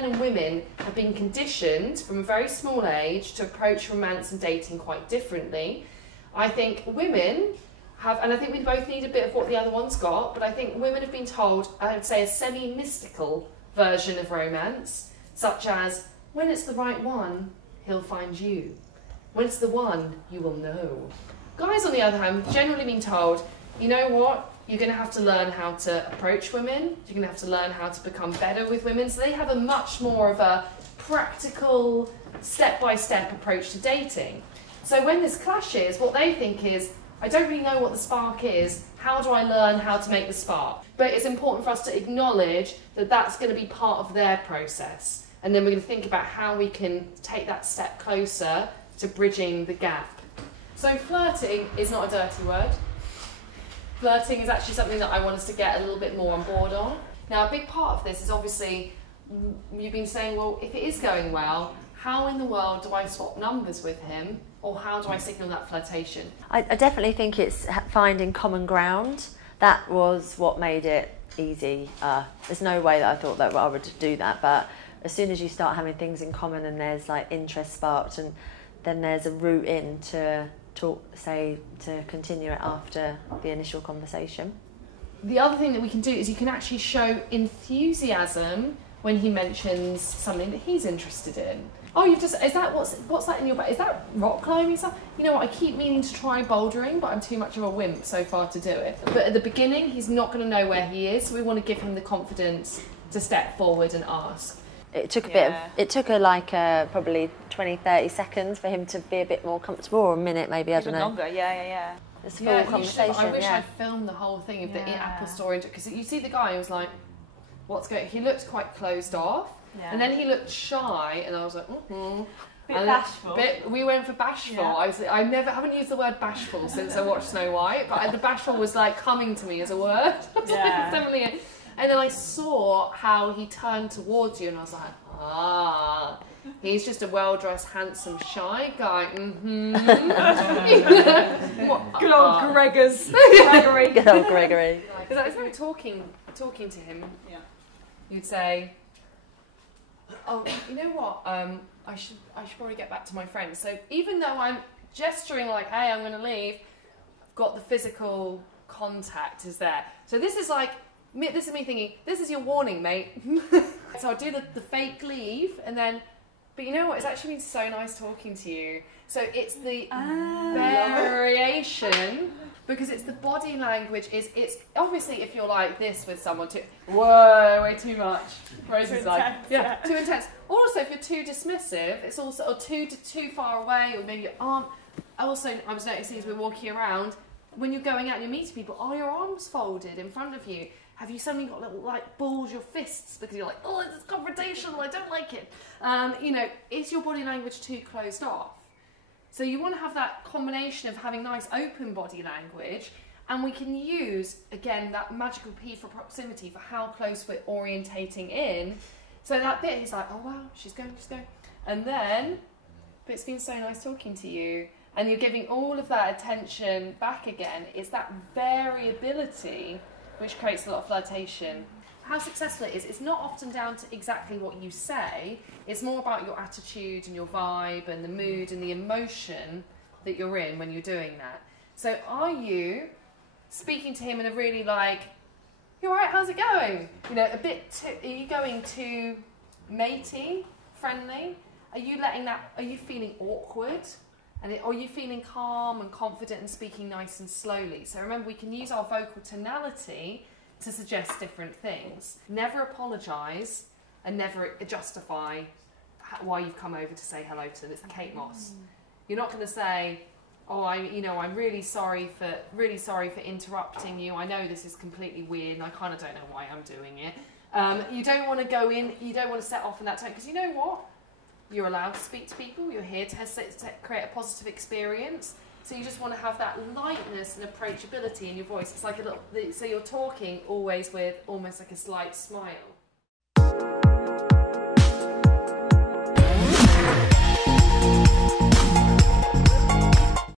men and women have been conditioned from a very small age to approach romance and dating quite differently. I think women have, and I think we both need a bit of what the other one's got, but I think women have been told, I would say, a semi-mystical version of romance, such as, when it's the right one, he'll find you. When it's the one, you will know. Guys, on the other hand, generally been told, you know what, you're going to have to learn how to approach women, you're going to have to learn how to become better with women, so they have a much more of a practical, step-by-step approach to dating. So when this clashes, what they think is, I don't really know what the spark is, how do I learn how to make the spark? But it's important for us to acknowledge that that's going to be part of their process. And then we're going to think about how we can take that step closer to bridging the gap. So flirting is not a dirty word. Flirting is actually something that I want us to get a little bit more on board on. Now, a big part of this is obviously, you've been saying, well, if it is going well, how in the world do I swap numbers with him? Or how do I signal that flirtation? I definitely think it's finding common ground. That was what made it easy. There's no way that I thought that I would do that, but as soon as you start having things in common and there's like interest sparked, and then there's a route in to to continue it after the initial conversation. The other thing that we can do is you can actually show enthusiasm when he mentions something that he's interested in. Oh, you've just, is that, what's that in your bag? Is that rock climbing stuff? You know what, I keep meaning to try bouldering, but I'm too much of a wimp so far to do it. But at the beginning, he's not going to know where he is, so we want to give him the confidence to step forward and ask. It took a bit of, it took probably 20-30 seconds for him to be a bit more comfortable, or a minute maybe, I don't know. Longer, yeah. This full conversation, I wish I'd filmed the whole thing of the Apple Store, because you see the guy who was like, what's going, he looked quite closed off, and then he looked shy, and I was like, Bit bashful. We went for bashful. Yeah. I haven't used the word bashful since I watched Snow White, but the bashful was like coming to me as a word. It's definitely it. And then I saw how he turned towards you, and I was like, he's just a well-dressed, handsome, shy guy. Good old Gregory. Good old Gregory. Because as we were talking to him, you'd say, oh, you know what? I should probably get back to my friends. So even though I'm gesturing like, hey, I'm going to leave, I've got the physical contact is there. So this is me thinking, this is your warning, mate. So I'll do the fake leave, and then, but you know what? It's actually been so nice talking to you. So it's the variation, because it's the body language. It's obviously if you're like this with someone too, whoa, way too much. Rosie's like, too intense. Also, if you're too dismissive, it's also, or too far away, or maybe your arm. Also, I was noticing as we're walking around, when you're going out and you're meeting people, are your arms folded in front of you? Have you suddenly got little, like, balls your fists because you're like, oh, this is confrontational, I don't like it. You know, is your body language too closed off? So you want to have that combination of having nice open body language, and we can use, again, that magical P for proximity for how close we're orientating in. So that bit is like, oh wow, she's going. And then, but it's been so nice talking to you. And you're giving all of that attention back again. It's that variability which creates a lot of flirtation. How successful it is, it's not often down to exactly what you say, it's more about your attitude and your vibe and the mood and the emotion that you're in when you're doing that. So are you speaking to him in a really like, you alright, how's it going? You know, are you going too matey, friendly? Are you feeling awkward? And are you feeling calm and confident and speaking nice and slowly? So remember, we can use our vocal tonality to suggest different things. Never apologise and never justify why you've come over to say hello to them. It's the Kate Moss. You're not going to say, oh, I'm really sorry for interrupting you. I know this is completely weird and I kind of don't know why I'm doing it. You don't want to go in, you don't want to set off in that tone, because you know what? You're allowed to speak to people, you're here to create a positive experience. So you just want to have that lightness and approachability in your voice. It's like so you're talking always with almost like a slight smile.